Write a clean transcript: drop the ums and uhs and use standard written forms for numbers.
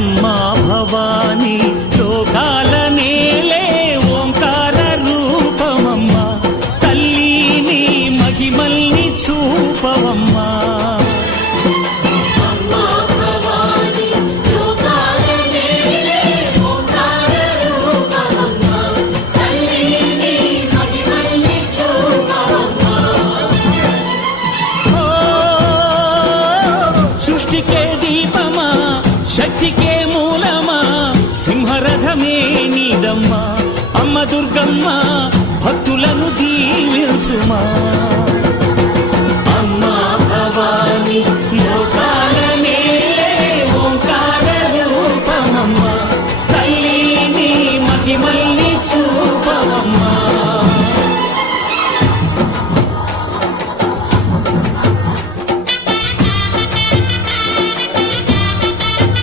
అమ్మా భవానీ లోకాల నేలే ఓంకార రూపమమ్మా తల్లి నీ మహిమల్ని చూపవమ్మా సృష్టికే దీపమా శక్తికే మూలమా సింహరథమే నీదమ్మా అమ్మ దుర్గమ్మ భక్తులను దీవించుమా